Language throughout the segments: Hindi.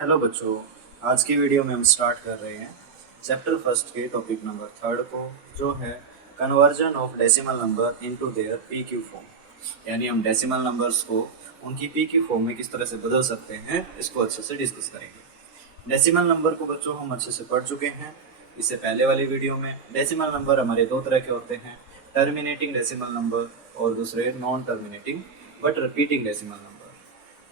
हेलो बच्चों, आज की वीडियो में हम स्टार्ट कर रहे हैं चैप्टर फर्स्ट के टॉपिक नंबर थर्ड को, जो है conversion of decimal number into their P Q form. यानी हम डेसिमल नंबर्स को उनकी पी क्यू फॉर्म में किस तरह से बदल सकते हैं, इसको अच्छे से डिस्कस करेंगे। डेसिमल नंबर को बच्चों हम अच्छे से पढ़ चुके हैं इससे पहले वाली वीडियो में। डेसिमल नंबर हमारे दो तरह के होते हैं, टर्मिनेटिंग डेसिमल नंबर और दूसरे non terminating but repeating decimal number.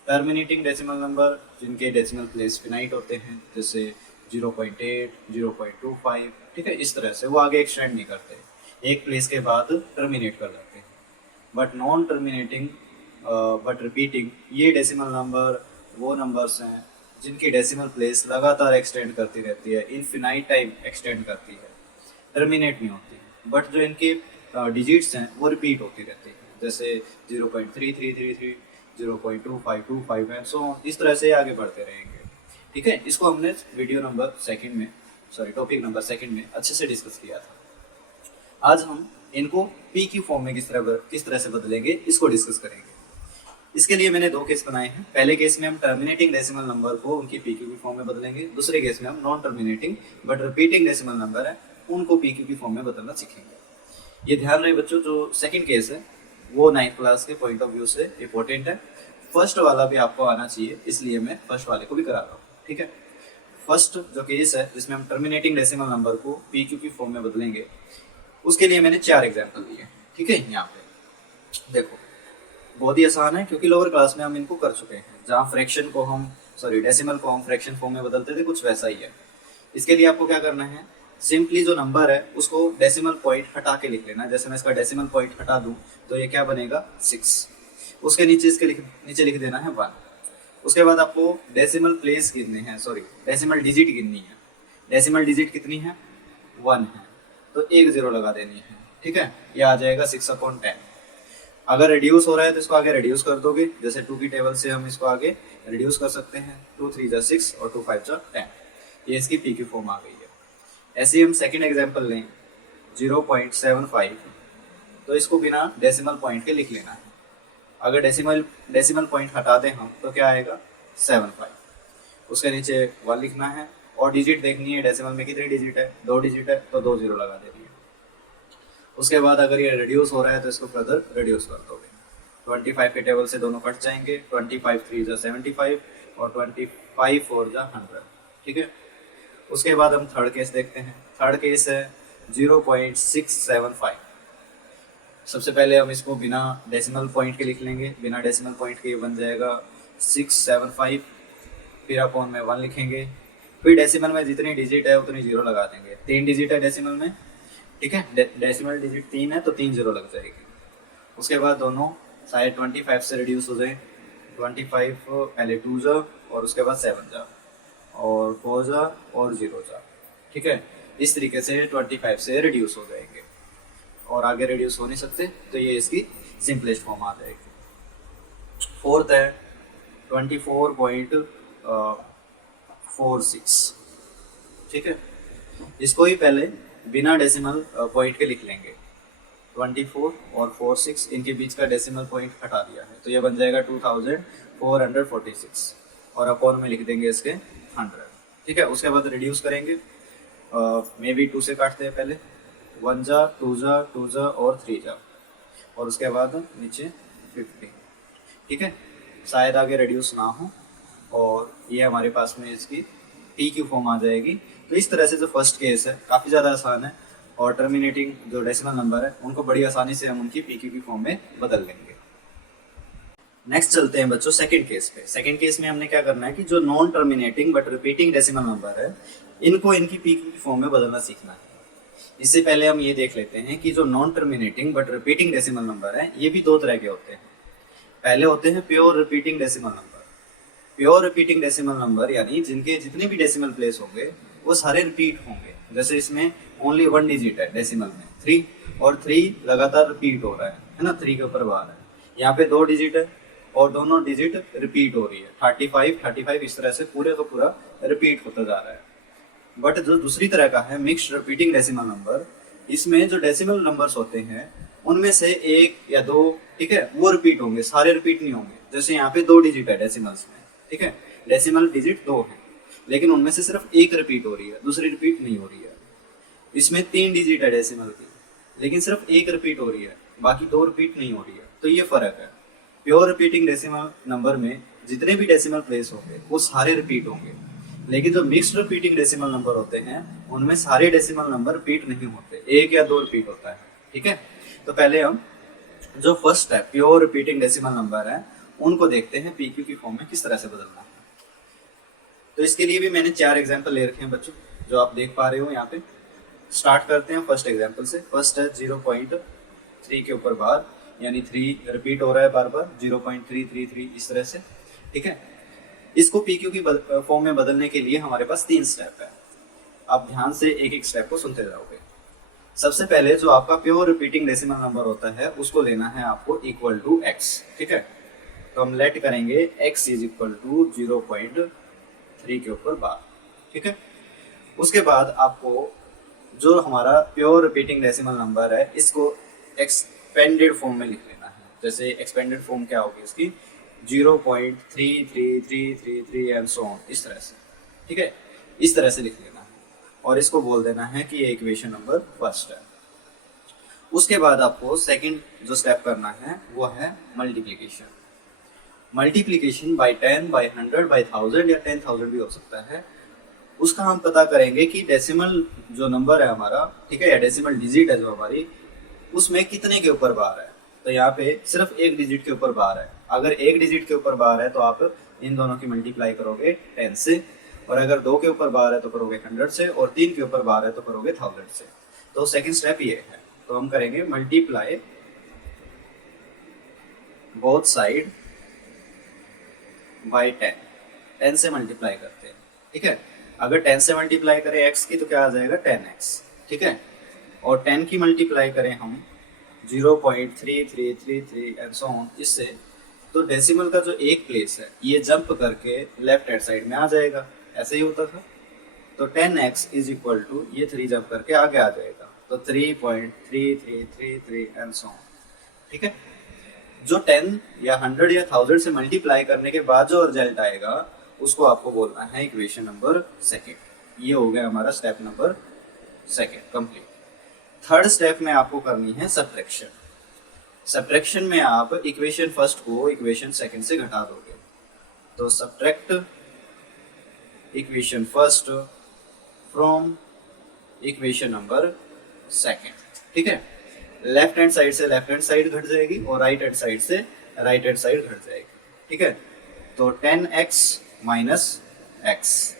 Terminating decimal number जिनके डेसिमल प्लेस फिनाइट होते हैं, जैसे 0.8, 0.25, ठीक है, इस तरह से वो आगे एक्सटेंड नहीं करते, एक प्लेस के बाद टर्मिनेट कर जाते हैं। But non terminating but repeating, ये डेसिमल नंबर वो नंबर्स हैं जिनकी डेसिमल प्लेस लगातार एक्सटेंड करती रहती है, इनफिनाइट टाइम एक्सटेंड करती है, टर्मिनेट नहीं होती। बट जो इनके डिजिट्स हैं वो रिपीट होती रहती है, जैसे 0.3333, 0.2525 है, सो इस तरह से आगे बढ़ते रहेंगे। ठीक है, इसको हमने वीडियो नंबर सेकंड में, टॉपिक नंबर सेकंड में अच्छे से डिस्कस किया था। आज हम इनको पी क्यू फॉर्म में किस तरह से बदलेंगे, इसको डिस्कस करेंगे। इसके लिए मैंने दो केस बनाए हैं। पहले केस में हम टर्मिनेटिंग डेसिमल नंबर को उनकी पी क्यू की फॉर्म में बदलेंगे, दूसरे केस में हम non terminating but repeating decimal number है उनको पी क्यू की फॉर्म में बदलना सीखेंगे। ये ध्यान रहे बच्चों, जो सेकंड केस है वो 9th क्लास के पॉइंट ऑफ व्यू से इंपॉर्टेंट है। फर्स्ट वाला भी आपको आना चाहिए, इसलिए मैं फर्स्ट वाले को भी करा रहा हूँ। ठीक है, फर्स्ट जो केस है जिसमें हम टर्मिनेटिंग डेसिमल नंबर को पी क्यू की फॉर्म में बदलेंगे, उसके लिए मैंने 4 एग्जाम्पल दिए। ठीक है, यहाँ पे देखो, बहुत ही आसान है क्योंकि लोअर क्लास में हम इनको कर चुके हैं। जहाँ फ्रैक्शन को हम डेसिमल को हम फ्रैक्शन फॉर्म में बदलते थे, कुछ वैसा ही है। इसके लिए आपको क्या करना है, सिंपली जो नंबर है उसको डेसिमल पॉइंट हटा के लिख लेना। जैसे मैं इसका डेसिमल पॉइंट हटा दूं तो ये क्या बनेगा, 6। उसके नीचे नीचे लिख देना है 1। उसके बाद आपको डेसिमल प्लेस गिननी है, डेसिमल डिजिट गिननी है। डेसिमल डिजिट कितनी है, 1 है, तो एक 0 लगा देनी है। ठीक है, ये आ जाएगा 6/10। अगर रिड्यूस हो रहा है तो इसको आगे रिड्यूस कर दोगे, जैसे 2 की टेबल से हम इसको आगे रिड्यूस कर सकते हैं। 2 3 जा 6 और 2 5 जा 10। ये इसकी पी क्यू फॉर्म आ गई है। ऐसे ही हम सेकेंड एग्जाम्पल लें 0.75, तो इसको बिना डेसिमल पॉइंट के लिख लेना है। अगर डेसिमल पॉइंट हटा दें हम तो क्या आएगा, 75। उसके नीचे 1 लिखना है और डिजिट देखनी है, डेसिमल में कितनी डिजिट है, 2 डिजिट है, तो 2 0 लगा देनी है। उसके बाद अगर ये रिड्यूस हो रहा है तो इसको फर्दर रिड्यूस कर दोगे। 25 के टेबल से दोनों कट जाएंगे, 25 3 जा 75 और 25 4 जा 100। ठीक है, उसके बाद हम थर्ड केस देखते हैं। थर्ड केस है 0.675। सबसे पहले हम इसको बिना डेसिमल पॉइंट के लिख लेंगे। बिना डेसिमल पॉइंट के बन जाएगा 675, फिर अपॉन में 1 लिखेंगे, फिर डेसिमल में जितनी डिजिट है उतनी 0 लगा देंगे। 3 डिजिट है डेसिमल में, ठीक है, डेसिमल डिजिट 3 है तो 3 0 लग जाएगी। उसके बाद दोनों साइड 25 से रिड्यूस हो जाए। 25 पहले 2 जा और उसके बाद 7 जा और 4 जा और 0 जा। ठीक है, इस तरीके से 25 से रिड्यूस हो जाएंगे और आगे रिड्यूस हो नहीं सकते, तो ये इसकी सिंपलेस्ट फॉर्म आ जाएगी। फोर्थ है 24.46। ठीक है, इसको ही पहले बिना डेसिमल पॉइंट के लिख लेंगे। 24 और 46 इनके बीच का डेसिमल पॉइंट हटा दिया है, तो ये बन जाएगा 2446 और अपॉन में लिख देंगे इसके 100। ठीक है, उसके बाद रिड्यूस करेंगे, मे बी 2 से काटते हैं पहले, 1 जा 2 जा 2 जा और 3 जा और उसके बाद नीचे 50। ठीक है, शायद आगे रिड्यूस ना हो और ये हमारे पास में इसकी पी क्यू फॉर्म आ जाएगी। तो इस तरह से जो फर्स्ट केस है काफ़ी ज़्यादा आसान है और टर्मिनेटिंग जो डेसिमल नंबर है उनको बड़ी आसानी से हम उनकी पी क्यू की फॉर्म में बदल लेंगे। नेक्स्ट चलते हैं बच्चों सेकंड केस पे। सेकंड केस में हमने क्या करना है कि जो non terminating but repeating decimal number है इनको इनकी पी क्यू की फॉर्म में बदलना सीखना है। इससे पहले हम ये देख लेते हैं कि जो non terminating but repeating decimal number है ये भी 2 तरह के होते हैं। पहले होते हैं pure repeating decimal number. Pure repeating decimal number यानी जिनके जितने भी डेसिमल प्लेस होंगे वो सारे रिपीट होंगे। जैसे इसमें ओनली 1 डिजिट है डेसिमल में 3 और 3 लगातार रिपीट हो रहा है ना, 3 के ऊपर बार है। यहाँ पे 2 डिजिट है और दोनों डिजिट रिपीट हो रही है, 35 इस तरह से पूरे का पूरा रिपीट होता जा रहा है। बट जो दूसरी तरह का है मिक्स्ड रिपीटिंग डेसिमल नंबर, इसमें जो डेसिमल नंबर्स होते हैं उनमें से 1 या 2, ठीक है, वो रिपीट होंगे, सारे रिपीट नहीं होंगे। जैसे यहाँ पे 2 डिजिट है डेसिमल्स में, ठीक है, डेसिमल डिजिट 2 है, लेकिन उनमें से सिर्फ एक रिपीट हो रही है, दूसरी रिपीट नहीं हो रही है। इसमें 3 डिजिट है डेसिमल की, लेकिन सिर्फ एक रिपीट हो रही है, बाकी 2 रिपीट नहीं हो रही है। तो ये फर्क है। प्योर रिपीटिंग डेसिमल नंबर में जितने भी डेसिमल प्लेस होंगे वो सारे रिपीट होंगे, लेकिन जो मिक्स्ड रिपीटिंग डेसिमल नंबर होते हैं उनमें सारे डेसिमल नंबर रिपीट नहीं होते, एक या दो रिपीट होता है। ठीक है, तो पहले हम जो फर्स्ट है प्योर रिपीटिंग डेसिमल नंबर है उनको देखते हैं पीक्यू की फॉर्म में किस तरह से बदलना है। तो इसके लिए भी मैंने 4 एग्जाम्पल ले रखे हैं बच्चों, जो आप देख पा रहे हो यहाँ पे। स्टार्ट करते हैं फर्स्ट एग्जाम्पल से। फर्स्ट है 0.3 के ऊपर बार, यानी 3 रिपीट हो रहा है बार बार, 0.333 इस तरह से। ठीक है, इसको पीक्यू की फॉर्म में बदलने के लिए हमारे पास 3 स्टेप है। आप ध्यान से एक एक स्टेप को सुनते जाओगे। सबसे पहले जो आपका प्योर रिपीटिंग डेसिमल नंबर होता है उसको लेना है आपको इक्वल टू x। ठीक है, तो हम लेट करेंगे x इज इक्वल टू 0.3 के ऊपर बार। ठीक है, उसके बाद आपको जो हमारा प्योर रिपीटिंग डेसिमल नंबर है इसको एक्सपेंडेड फॉर्म में लिख लेना है। जैसे एक्सपेंडेड फॉर्म क्या होगी इसकी, 0.33333 एंड सो ऑन, इस तरह से। ठीक है, इस तरह से लिख लेना है और इसको बोल देना है कि ये इक्वेशन नंबर फर्स्ट है। उसके बाद आपको सेकंड जो स्टेप करना है वो है multiplication. Multiplication by 10, by 100, by 1000 या 10,000 भी हो सकता है। उसका हम पता करेंगे कि डेसिमल जो नंबर है हमारा, ठीक है, या डेसिमल डिजिट है जो हमारी, उसमें कितने के ऊपर बार है। तो यहाँ पे सिर्फ एक डिजिट के ऊपर बार है। अगर एक डिजिट के ऊपर बार है तो आप इन दोनों की मल्टीप्लाई करोगे 10 से, और अगर 2 के ऊपर बार है तो करोगे 100 से, और 3 के ऊपर बार है तो करोगे 1000 से। तो सेकंड स्टेप ये है। तो हम करेंगे मल्टीप्लाई बोथ साइड बाय 10 से मल्टीप्लाई करते हैं। ठीक है, अगर 10 से मल्टीप्लाई करें x की तो क्या आ जाएगा 10x। ठीक है, और 10 की मल्टीप्लाई करें हम 0.3333 एंड सो ऑन इससे, तो डेसिमल का जो एक प्लेस है ये जंप करके लेफ्ट हैंड साइड में आ जाएगा। ऐसे ही होता था। तो 10x इज इक्वल टू ये 3 जंप करके आगे आ जाएगा, तो 3.3333 एंड सो ऑन। ठीक है, जो 10 या 100 या 1000 से मल्टीप्लाई करने के बाद जो रिजल्ट आएगा उसको आपको बोलना है इक्वेशन नंबर सेकंड। ये हो गया हमारा step number second complete. Third step में आपको करनी है सब्ट्रैक्शन। सब्ट्रैक्शन में आप इक्वेशन फर्स्ट को इक्वेशन सेकंड से घटा दोगे। तो subtract equation first from equation number second. ठीक है, लेफ्ट हैंड साइड से लेफ्ट हैंड साइड घट जाएगी और राइट हैंड साइड से राइट हैंड साइड घट जाएगी। ठीक है, तो 10x minus x,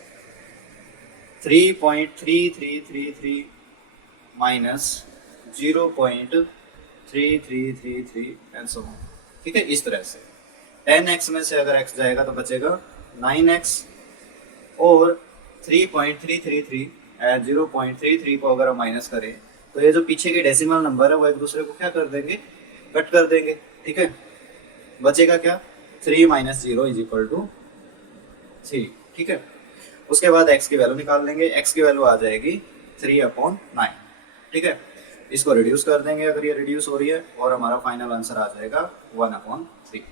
3.3333 minus 0.3333 and so on. ठीक है, इस तरह से 10x में से अगर x जाएगा तो बचेगा 9x, और 3.333 एंड 0.33 को अगर हम माइनस करें तो ये जो पीछे के डेसिमल नंबर है वो एक दूसरे को क्या कर देंगे, कट कर देंगे। ठीक है, बचेगा क्या, 3 माइनस 0 इज इक्वल टू 3। ठीक है, उसके बाद x की वैल्यू निकाल लेंगे। x की वैल्यू आ जाएगी 3/9। ठीक है, इसको रिड्यूस कर देंगे अगर ये रिड्यूस हो रही है, और हमारा फाइनल आंसर आ जाएगा 1/3।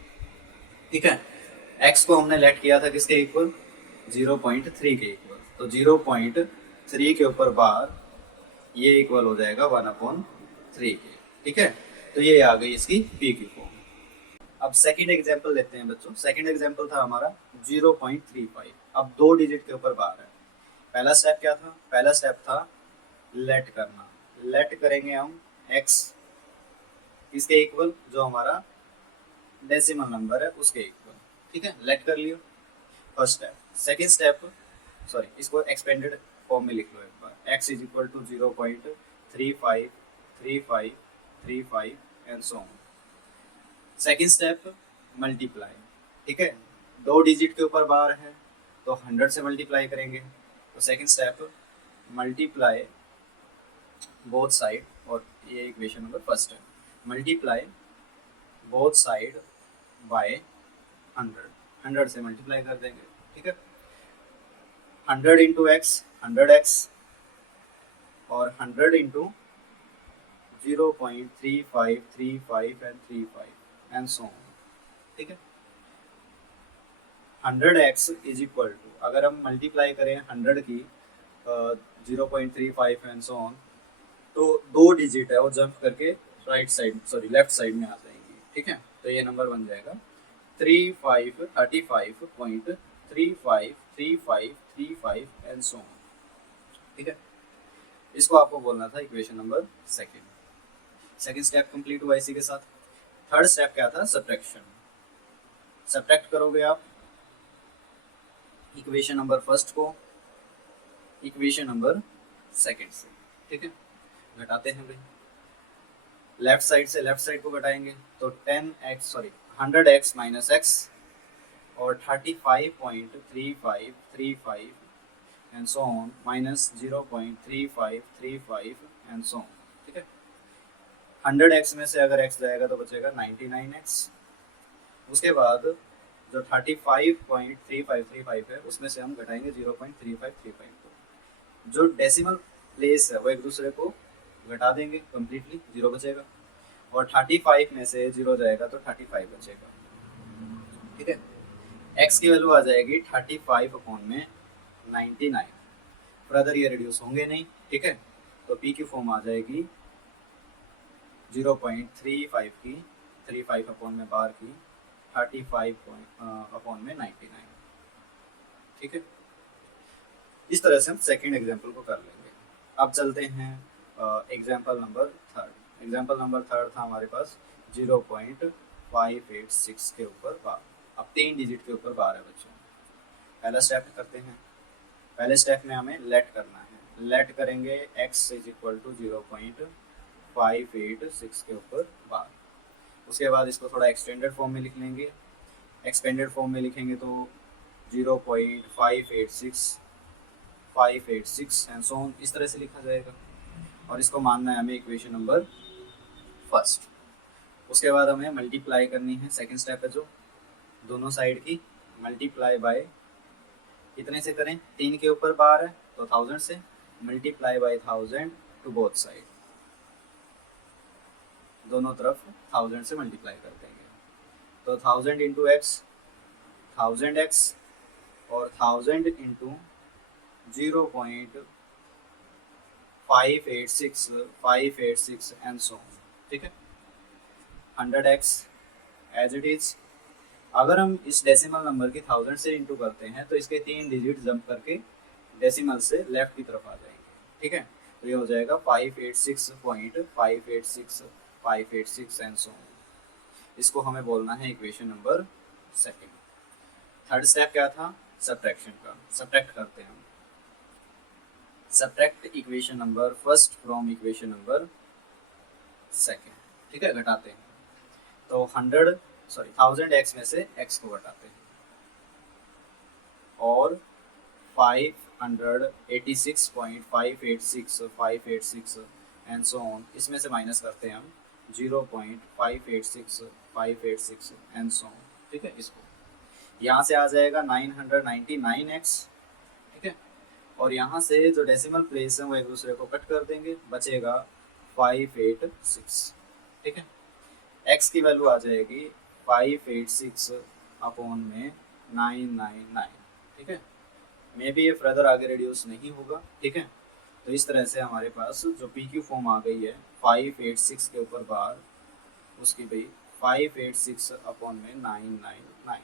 ठीक है, x को हमने लेट किया था किसके इक्वल, 0.3 के इक्वल। तो 0.3 के ऊपर बार ये इक्वल हो जाएगा 1/3 के। ठीक है, तो ये आ गई इसकी p की फॉर्म। अब सेकंड एग्जांपल लेते हैं बच्चों। सेकंड एग्जांपल था हमारा 0.35। अब 2 डिजिट के ऊपर बार है। पहला स्टेप क्या था, पहला स्टेप था लेट करना। लेट करेंगे हम x इसके इक्वल, जो हमारा डेसिमल नंबर है उसके इक्वल। ठीक है, लेट कर लियो first step. Second step, sorry, इसको एक्सपेंडेड फॉर्म में लिख लो एक बार। x is equal to 0.353535 and so on. Second step multiply. ठीक है, 2 डिजिट के ऊपर बार है तो 100 से मल्टीप्लाई करेंगे। तो second step multiply both side, और ये इक्वेशन नंबर फर्स्ट है, मल्टीप्लाई बोथ साइड बाय 100 से मल्टीप्लाई कर देंगे। ठीक है, 100 इंटू एक्स 100x, और 100 into 0.3535 and 35 and so on. ठीक है, 100x इज इक्वल टू, अगर हम मल्टीप्लाई करें 100 की 0.35 एंड सो ऑन, तो दो डिजिट है वो जंप करके right side sorry left side में आ जाएंगी, ठीक है। तो ये नंबर बन जाएगा 35 35.3535 एंड सो ऑन, ठीक है। इसको आपको बोलना था equation number second step complete हुआ इसी के साथ। थर्ड स्टेप क्या था, सब्ट्रैक्शन। सब्ट्रैक्ट करोगे आप इक्वेशन नंबर फर्स्ट को इक्वेशन नंबर सेकंड से, ठीक है। घटाते हैं भाई, लेफ्ट साइड से लेफ्ट साइड को घटाएंगे तो 100x माइनस एक्स और 35.3535 and so on minus 0.3535 and so on, ठीक है। 100x में से अगर x जाएगा तो बचेगा 99x। उसके बाद जो 35.3535 है उसमें से हम घटाएंगे 0.3535 को। जो डेसिमल प्लेस है वो एक दूसरे को घटा देंगे कम्प्लीटली, 0 बचेगा। और 35 में से 0 जाएगा तो 35 बचेगा, ठीक है। x की वैल्यू आ जाएगी 35 अपॉन में 99। ब्रदर ये रिड्यूस होंगे नहीं, ठीक है। तो p की फॉर्म आ जाएगी 0.35 की 35 अपॉन में बार की 35 अपॉन में 99, ठीक है। इस तरह से हम सेकेंड एग्जाम्पल को कर लेंगे। अब चलते हैं example number third. Example number third था हमारे पास 0.586 के ऊपर बार। अब 3 डिजिट के ऊपर बार है बच्चों। पहला स्टेप करते हैं। पहले स्टेप में हमें लेट करना है। लेट करेंगे x इज इक्वल टू 0.586 के ऊपर बार। उसके बाद इसको थोड़ा एक्सटेंडेड फॉर्म में लिख लेंगे। एक्सपेंडेड फॉर्म में लिखेंगे तो 0.586 एंड सो ऑन, इस तरह से लिखा जाएगा। और इसको मानना है हमें इक्वेशन नंबर फर्स्ट। उसके बाद हमें मल्टीप्लाई करनी है, सेकंड स्टेप है जो, दोनों साइड की मल्टीप्लाई बाय, कितने से करें, 3 के ऊपर बार है तो 1000 से, multiply by 1000 to both side, दोनों तरफ 1000 से मल्टीप्लाई कर देंगे। तो 1000 इंटू एक्स 1000x और 1000 इंटू 0.586 एंड सो, ठीक है। 100x as it is. अगर हम इस डेसिमल नंबर की 1000 से इंटू करते हैं तो इसके 3 डिजिट जंप करके डेसिमल से लेफ्ट की तरफ आ जाएंगे, ठीक है। तो ये हो जाएगा 586.586 एंड सो। इसको हमें बोलना है equation number second. Third step क्या था, सब्ट्रैक्शन का। सब्ट्रैक्ट करते हैं हम। Subtract equation number first from equation number second, ठीक है। घटाते हैं तो 1000x में से x को घटाते हैं और 586.586 एंड सो ऑन, इसमें से माइनस करते हैं हम 0.586 एंड सो ऑन, ठीक है। इसको यहाँ से आ जाएगा 999x, ठीक है। और यहाँ से जो डेसिमल प्लेस है वो एक दूसरे को कट कर देंगे, बचेगा 586, ठीक है। x की वैल्यू आ जाएगी 586 अपॉन में 999, ठीक है। मे भी ये फर्दर आगे रिड्यूस नहीं होगा, ठीक है। तो इस तरह से हमारे पास जो p की फॉर्म आ गई है 586 के ऊपर बार, उसकी भाई 586 अपॉन में 999।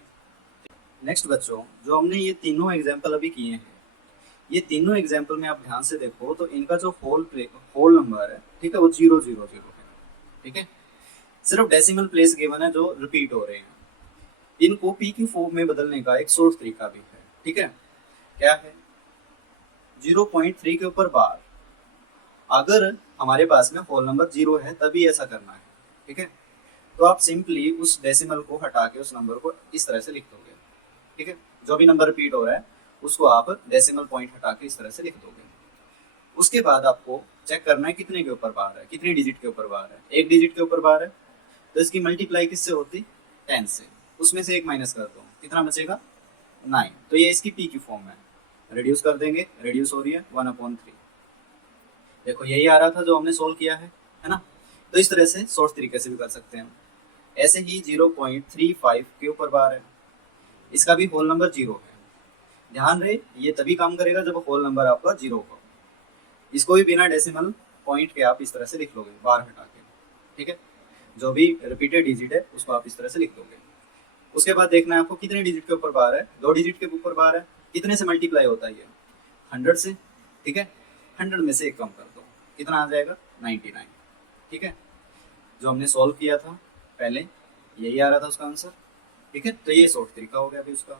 नेक्स्ट बच्चों, जो हमने ये तीनों एग्जाम्पल अभी किए हैं, ये तीनों एग्जाम्पल में आप ध्यान से देखो तो इनका जो होल नंबर है, ठीक है, वो 000 है, ठीक है। सिर्फ डेसिमल प्लेस गिवन है जो रिपीट हो रहे हैं। इनको p की फॉर्म में बदलने का एक सोर्स तरीका भी है, ठीक है। क्या है, 0.3 के ऊपर बार। अगर हमारे पास में होल नंबर 0 है तभी ऐसा करना है, ठीक है। तो आप सिंपली उस डेसिमल को हटा के उस नंबर को इस तरह से लिख दोगे, ठीक है। जो भी नंबर रिपीट हो रहा है उसको आप डेसिमल पॉइंट हटा के इस तरह से लिख दोगे। उसके बाद आपको चेक करना है कितने के ऊपर बार है, कितनी डिजिट के ऊपर बार है। 1 डिजिट के ऊपर बार है तो इसकी मल्टीप्लाई किससे होती, 10 से। उसमें से 1 माइनस कर दो, कितना बचेगा, 9। तो ये इसकी p की फॉर्म है। रिड्यूस कर देंगे, रिड्यूस हो रही है 1/3। देखो यही आ रहा था जो हमने सोल्व किया है ना। तो इस तरह से सोर्स तरीके से भी कर सकते हैं। ऐसे ही 0.35 के ऊपर बार है, इसका भी होल नंबर 0 है। ध्यान रहे ये तभी काम करेगा जब होल नंबर आपका 0 हो। इसको भी बिना डेसिमल पॉइंट के आप इस तरह से लिख लोगे बार हटा के, ठीक है। जो भी रिपीटेड डिजिट है उसको आप इस तरह से लिख दोगे। उसके बाद देखना है आपको कितने डिजिट के ऊपर बार है, 2 डिजिट के ऊपर बार है, कितने से मल्टीप्लाई होता है ये 100 से, ठीक है। 100 में से 1 कम कर दो, कितना आ जाएगा 99, ठीक है। जो हमने सॉल्व किया था पहले यही आ रहा था उसका आंसर, ठीक है। तो ये शॉर्ट तरीका हो गया अभी उसका।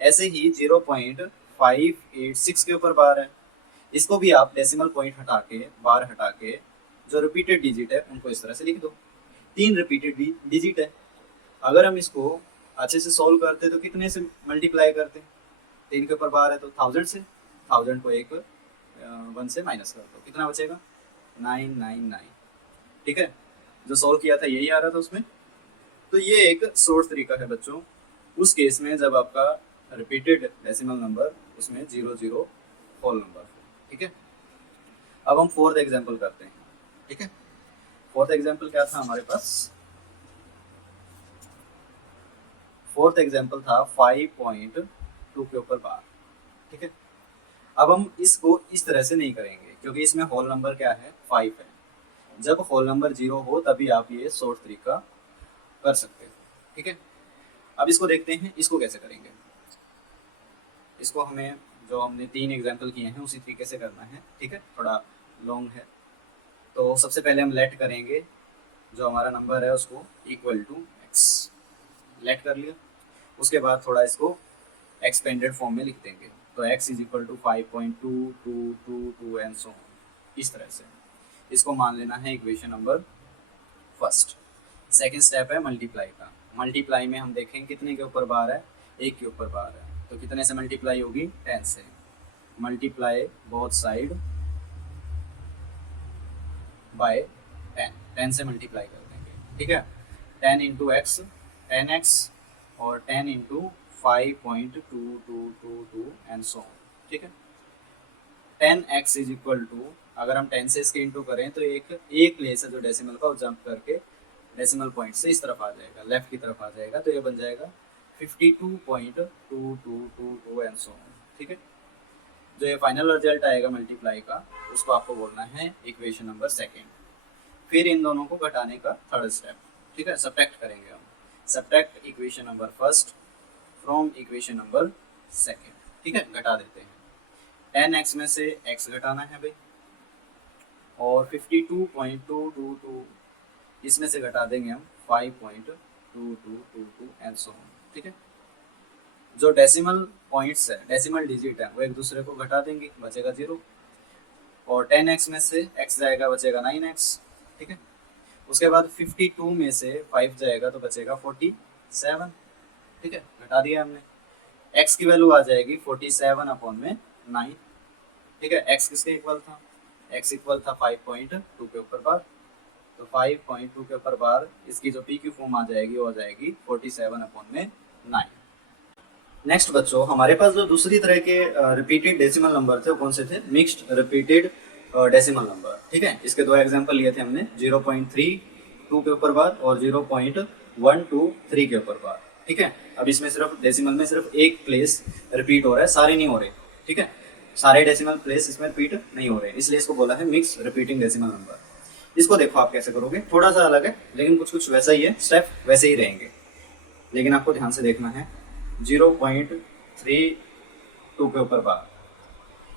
ऐसे ही 0.586 के ऊपर बार है, इसको भी आप डेसिमल पॉइंट हटा के बार हटा के जो रिपीटेड डिजिट है उनको इस तरह से लिख दो। 3 रिपीटेड डिजिट है, अगर हम इसको अच्छे से सॉल्व करते तो कितने से मल्टीप्लाई करते, 3 के ऊपर बार है तो 1000 से, 1000 को एक 1 से माइनस कर दो, कितना बचेगा 999, ठीक है। जो सॉल्व किया था यही आ रहा था उसमें। तो ये एक शॉर्ट तरीका है बच्चों उस केस में जब आपका रिपीटेड डेसिमल नंबर उसमें 00 होल नंबर, ठीक है। अब हम फोर्थ एग्जांपल करते हैं, ठीक है। फोर्थ एग्जांपल क्या था हमारे पास, फोर्थ एग्जांपल था 5.2 के ऊपर बार, ठीक है। अब हम इसको इस तरह से नहीं करेंगे क्योंकि इसमें होल नंबर क्या है 5 है। जब होल नंबर 0 हो तभी आप ये शॉर्ट तरीका कर सकते हो, ठीक है। अब इसको देखते हैं इसको कैसे करेंगे। इसको हमें जो हमने 3 एग्जांपल किए हैं उसी तरीके से करना है, ठीक है। थोड़ा लॉन्ग है तो सबसे पहले हम लेट करेंगे जो हमारा नंबर है उसको इक्वल टू x, लेट कर लिया। उसके बाद थोड़ा इसको एक्सपेंडेड फॉर्म में लिख देंगे तो x is equal to 5.2222 and so इस तरह से। इसको मान लेना है equation number first. Second step है मल्टीप्लाई का। मल्टीप्लाई में हम देखें कितने के ऊपर बार है, 1 के ऊपर बार है तो कितने से मल्टीप्लाई होगी 10 से। मल्टीप्लाई बोथ साइड बाय 10 से मल्टीप्लाई कर देंगे, ठीक है। 10 इंटू एक्स 10x और 10 इंटू 5.2222 एंड सो, ठीक है। 10x इज इक्वल टू, अगर हम 10 से इसके इंटू करें तो एक प्लेस है जो डेसिमल का जंप करके डेसिमल पॉइंट से इस तरफ आ जाएगा, लेफ्ट की तरफ आ जाएगा तो ये बन जाएगा 52.2222 एंड सो, ठीक है। जो ये फाइनल रिजल्ट आएगा मल्टीप्लाई का उसको आपको बोलना है इक्वेशन नंबर सेकेंड। फिर इन दोनों को घटाने का थर्ड स्टेप, ठीक है। सब्ट्रैक्ट करेंगे हम, subtract equation number first from equation number second, ठीक है। घटा देते हैं 10x में से x घटाना है भाई और 52.222 इसमें से घटा देंगे हम 5.2222 एंड सो ऑन, ठीक है। जो डेसिमल पॉइंट्स है डेसिमल डिजिट है वो एक दूसरे को घटा देंगे, बचेगा 0 और 10x में से x जाएगा बचेगा 9x, ठीक है। उसके बाद 52 में से 5 जाएगा तो बचेगा 47, ठीक है। घटा दिया हमने, x की वैल्यू आ जाएगी 47/9, ठीक है। x किसके इक्वल था, x इक्वल था 5.2 के ऊपर बार, तो 5.2 के ऊपर बार इसकी जो PQ फॉर्म आ जाएगी वो आ जाएगी 47/9। नेक्स्ट बच्चों हमारे पास जो दूसरी तरह के रिपीटेड डेसिमल नंबर थे वो कौन से थे, मिक्स्ड रिपीटेड डेसिमल नंबर, ठीक है। इसके 2 एग्जांपल लिए थे हमने 0.32 के ऊपर बार और 0.123 के ऊपर बार, ठीक है। अब इसमें सिर्फ डेसिमल में सिर्फ एक प्लेस रिपीट हो रहा है, सारे नहीं हो रहे, ठीक है। सारे डेसिमल प्लेस इसमें रिपीट नहीं हो रहे, इसलिए इसको बोला है मिक्स रिपीटिंग डेसिमल नंबर। इसको देखो आप कैसे करोगे, थोड़ा सा अलग है लेकिन कुछ कुछ वैसा ही है, स्टेप वैसे ही रहेंगे, लेकिन आपको ध्यान से देखना है। 0.32 के ऊपर बार,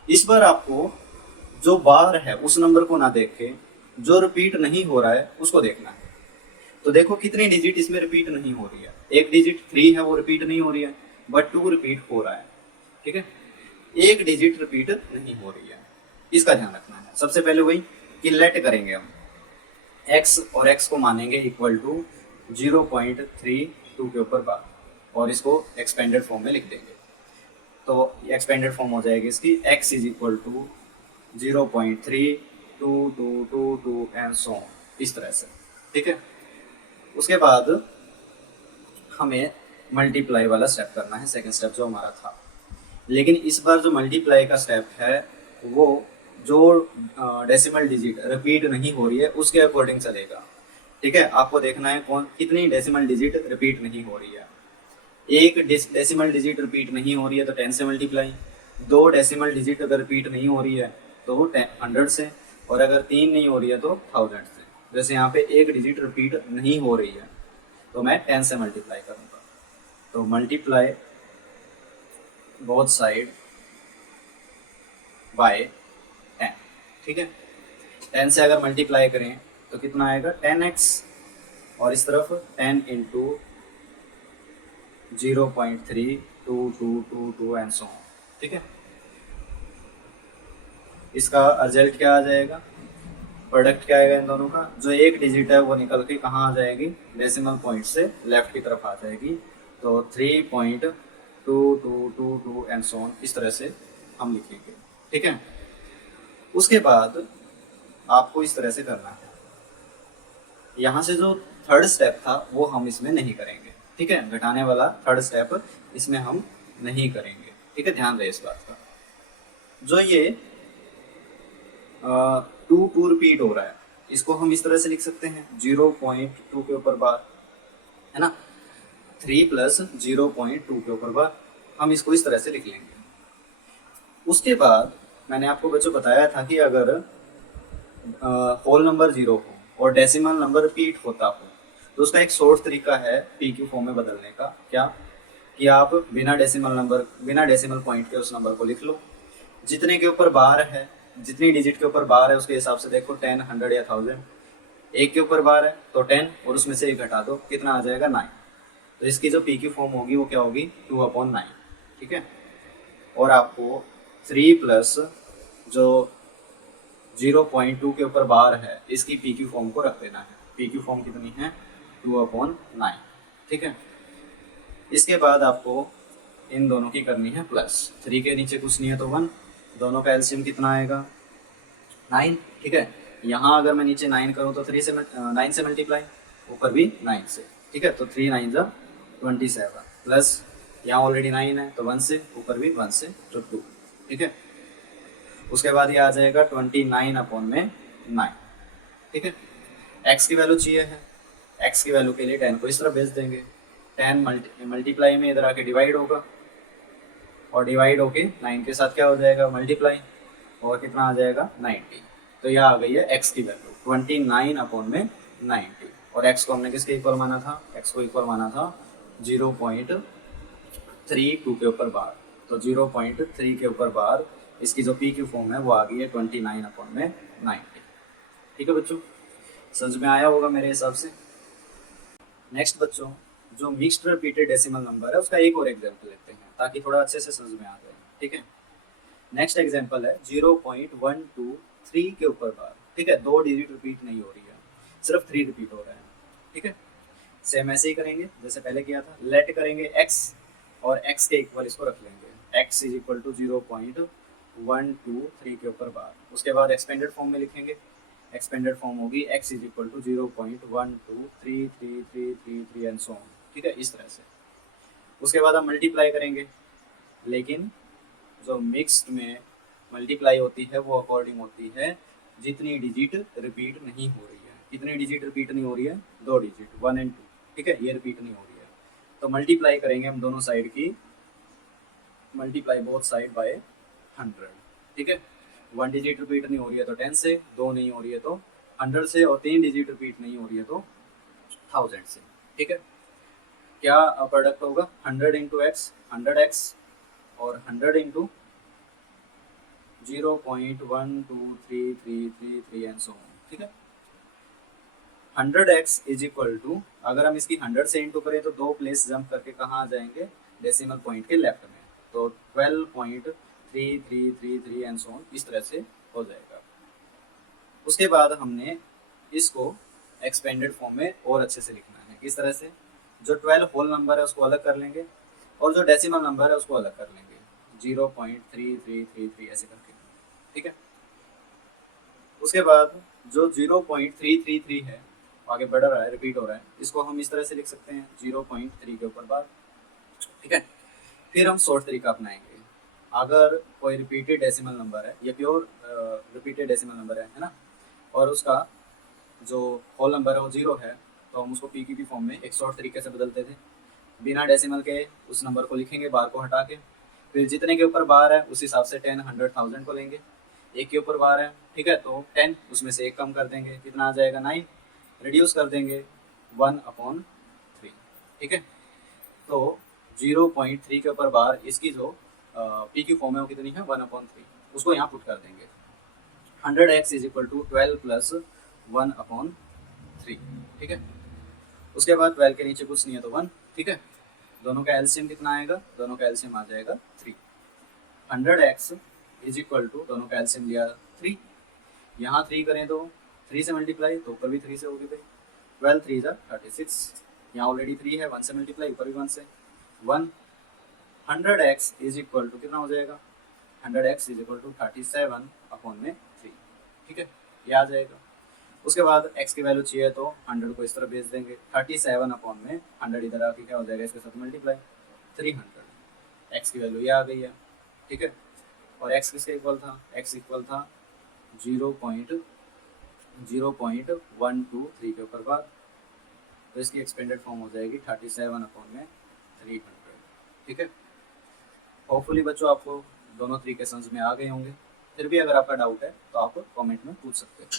इस बार आपको जो बार है उस नंबर को ना देख के जो रिपीट नहीं हो रहा है उसको देखना है। तो देखो कितनी डिजिट इसमें रिपीट नहीं हो रही है, एक डिजिट 3 है वो रिपीट नहीं हो रही है बट 2 रिपीट हो रहा है, ठीक है। एक डिजिट रिपीट नहीं हो रही है, इसका ध्यान रखना है। सबसे पहले वही कि लेट करेंगे हम x और x को मानेंगे इक्वल टू 0.32 के ऊपर बार और इसको एक्सपेंडेड फॉर्म में लिख देंगे तो एक्सपेंडेड फॉर्म हो जाएगी इसकी x is equal to 0.3222 and so इस तरह से, ठीक है। उसके बाद हमें मल्टीप्लाई वाला स्टेप करना है, सेकंड स्टेप जो हमारा था, लेकिन इस बार जो मल्टीप्लाई का स्टेप है वो जो डेसिमल डिजिट रिपीट नहीं हो रही है उसके अकॉर्डिंग चलेगा, ठीक है। आपको देखना है कौन कितनी डेसिमल डिजिट रिपीट नहीं हो रही है। एक डेसिमल डिजिट रिपीट नहीं हो रही है तो 10 से मल्टीप्लाई, दो डेसिमल डिजिट अगर रिपीट नहीं हो रही है तो 100 से, और अगर 3 नहीं हो रही है तो 1000 से। जैसे यहाँ पे एक डिजिट रिपीट नहीं हो रही है तो मैं 10 से मल्टीप्लाई करूँगा। तो मल्टीप्लाई बोथ साइड बाय 10, ठीक है। 10 से अगर मल्टीप्लाई करें तो कितना आएगा 10x, और इस तरफ 10 इंटू 0.3222 एंड सो, ठीक है। इसका रिजल्ट क्या आ जाएगा, प्रोडक्ट क्या आएगा इन दोनों का, जो एक डिजिट है वो निकल के कहाँ आ जाएगी, डेसिमल पॉइंट से लेफ्ट की तरफ आ जाएगी। तो 3.2222 एंड सो इस तरह से हम लिखेंगे, ठीक है। उसके बाद आपको इस तरह से करना है, यहाँ से जो थर्ड स्टेप था वो हम इसमें नहीं करेंगे, ठीक है। घटाने वाला थर्ड स्टेप इसमें हम नहीं करेंगे, ठीक है, ध्यान रहे इस बात का। जो ये 2 रिपीट हो रहा है इसको हम इस तरह से लिख सकते हैं 0.2 के ऊपर बार, है ना, 3 प्लस 0.2 के ऊपर बार, हम इसको इस तरह से लिख लेंगे। उसके बाद मैंने आपको बच्चों बताया था कि अगर होल नंबर 0 हो और डेसिमल नंबर रिपीट होता हो तो उसका एक शॉर्ट तरीका है पी क्यू फॉर्म में बदलने का। क्या कि आप बिना डेसिमल पॉइंट के उस नंबर को लिख लो, जितने के ऊपर बार है, जितनी डिजिट के ऊपर बार है उसके हिसाब से देखो, 10, 100 या 1000। एक के ऊपर बार है तो 10 और उसमें से एक घटा दो, कितना आ जाएगा 9। तो इसकी जो पी क्यू फॉर्म होगी वो क्या होगी 2/9, ठीक है। और आपको 3 प्लस जो 0.2 के ऊपर बार है इसकी पी क्यू फॉर्म को रख देना है। पी क्यू फॉर्म कितनी है 2/9, ठीक है। इसके बाद आपको इन दोनों की करनी है प्लस, 3 के नीचे कुछ नहीं है तो 1, दोनों का एलसीएम कितना आएगा 9, ठीक है। यहाँ अगर मैं नीचे 9 करूँ तो 9 से मल्टीप्लाई, ऊपर भी 9 से, ठीक है। तो 3 9 जा 27 प्लस यहाँ ऑलरेडी 9 है तो 1 से, ऊपर भी 1 से तो 2, ठीक है। उसके बाद ये आ जाएगा 29/9, ठीक है। x की वैल्यू चाहिए है, x की वैल्यू के लिए 10 को इस तरह भेज देंगे, 10 मल्टीप्लाई में इधर आके डिवाइड होगा, और डिवाइड होके 9 के साथ क्या हो जाएगा मल्टीप्लाई, और कितना आ जाएगा 90। तो यह आ गई है x की वैल्यू 29/90, और x को हमने किसके इक्वल माना था, x को इक्वल माना था 0.32 के ऊपर बार। तो 0.3 के ऊपर बार इसकी जो पी क्यू फॉर्म है वो आ गई है 29/90, ठीक है बच्चों, समझ में आया होगा मेरे हिसाब से। नेक्स्ट बच्चों, जो मिक्स्ड रिपीटेड डेसिमल नंबर है उसका एक और एग्जांपल लेते हैं ताकि थोड़ा अच्छे से समझ में आ जाए, ठीक है। नेक्स्ट एग्जांपल है 0.123 के ऊपर बार, ठीक है। 2 डिजिट रिपीट नहीं हो रही है, सिर्फ 3 रिपीट हो रहा है, ठीक है। सेम ऐसे ही करेंगे जैसे पहले किया था, लेट करेंगे x और x के इक्वल इसको रख लेंगे, x इज इक्वल टू 0.123 के ऊपर बार। उसके बाद एक्सपेंडेड फॉर्म में लिखेंगे, एक्सपेंडेड फॉर्म होगी x is equal to 0.1233333 and so on, ठीक है, इस तरह से। उसके बाद हम मल्टीप्लाई करेंगे, लेकिन जो मिक्स्ड में मल्टीप्लाई होती है वो अकॉर्डिंग होती है जितनी डिजिट रिपीट नहीं हो रही है। कितनी डिजिट रिपीट नहीं हो रही है 2 डिजिट 1 एंड 2, ठीक है, ये रिपीट नहीं हो रही है। तो मल्टीप्लाई करेंगे हम दोनों साइड की, मल्टीप्लाई बोथ साइड बाय 100, ठीक है। 1 डिजिट रिपीट नहीं हो रही है तो 10 से, 2 नहीं हो रही है तो 100 से, और 3 डिजिट रिपीट नहीं हो रही है तो 1000 से, ठीक है। क्या प्रोडक्ट होगा 100 इंटू एक्स 100x और 100 इंटू 0.12333 एंड सो ऑन, ठीक है। 100x इज इक्वल टू, अगर हम इसकी 100 से इंटू करें तो 2 प्लेस जंप करके कहाँ आ जाएंगे डेसिमल पॉइंट के लेफ्ट में, तो 12.3333 एंड सो ऑन इस तरह से हो जाएगा। उसके बाद हमने इसको एक्सपेंडेड फॉर्म में और अच्छे से लिखना है, किस तरह से, जो 12 होल नंबर है उसको अलग कर लेंगे और जो डेसिमल नंबर है उसको अलग कर लेंगे 0.3333 ऐसे करके, ठीक है। उसके बाद जो 0.333 है आगे बढ़ रहा है, रिपीट हो रहा है, इसको हम इस तरह से लिख सकते हैं 0.3 के ऊपर बार, ठीक है। फिर हम शॉर्ट तरीका अपनाएंगे, अगर कोई रिपीटेड डेसिमल नंबर है, ये प्योर रिपीटेड डेसिमल नंबर है ना, और उसका जो होल नंबर है वो 0 है, तो हम उसको पी की फॉर्म में एक शॉर्ट तरीके से बदलते थे। बिना डेसिमल के उस नंबर को लिखेंगे बार को हटा के, फिर जितने के ऊपर बार है उस हिसाब से 10, 100, 1000 को लेंगे। एक के ऊपर बार है, ठीक है, तो 10 उसमें से एक कम कर देंगे, कितना आ जाएगा 9, रिड्यूस कर देंगे 1/3, ठीक है। तो 0.3 के ऊपर बार इसकी जो पी क्यू फॉर्म है वो कितनी है 1/3, उसको यहाँ पुट कर देंगे। 100x is equal to 12 plus 1/3, ठीक है। उसके बाद 12 के नीचे कुछ नहीं है तो 1, ठीक है। दोनों का एलसीएम कितना आएगा, दोनों का एलसीएम आ जाएगा 3। 100x इज इक्वल टू, दोनों का एलसीएम लिया 3, यहाँ 3 करें तो 3 से मल्टीप्लाई तो ऊपर भी 3 से होगी भाई, 12 3 जा 36, यहाँ ऑलरेडी 3 है, 1 से मल्टीप्लाई ऊपर भी 1 से 1। 100x इज इक्वल टू कितना हो जाएगा, 100x इज इक्वल टू 37/3, ठीक है, ये आ जाएगा। उसके बाद x की वैल्यू चाहिए तो 100 को इस तरफ भेज देंगे, 37/100 इधर आके क्या हो जाएगा इसके साथ मल्टीप्लाई 300, x की वैल्यू ये आ गई है, ठीक है। और x किसके इक्वल था, x इक्वल था 0.0123 के ऊपर बार, तो इसकी एक्सपेंडेड फॉर्म हो जाएगी 37/300, ठीक है। होपफुली बच्चों आपको दोनों तरीके समझ में आ गए होंगे, फिर भी अगर आपका डाउट है तो आप कमेंट में पूछ सकते हैं।